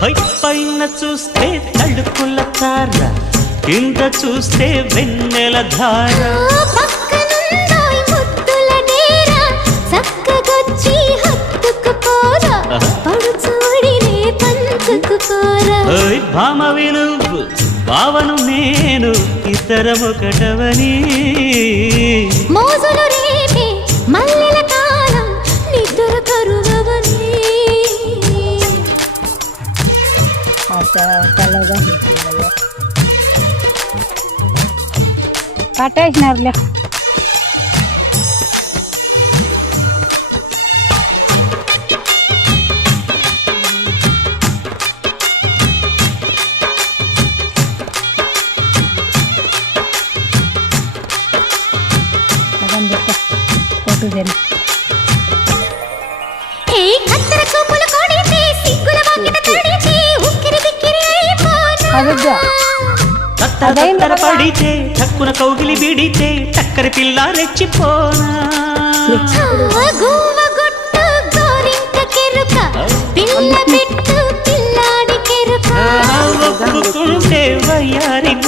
పైన చూస్తే తడుకుల తార, కింద చూస్తే వెన్నెల ధార. పక్కనుందోయ్ ముద్దుల డేరా, చక్కగొచ్చి హత్తుకుపోరా, పడుచూడినే పంచుకుపోరా. భామ విలువు భావను నేను, ఇద్దరమొకటవని. మోజులు రేపే మల్లెల కాలం, నిద్ర కరువవని. పట్టేసినారులే. తత్తర పడితే, తక్కున కౌగిలి బిడితే, చక్కరి పిల్ల రెచ్చిపోనా.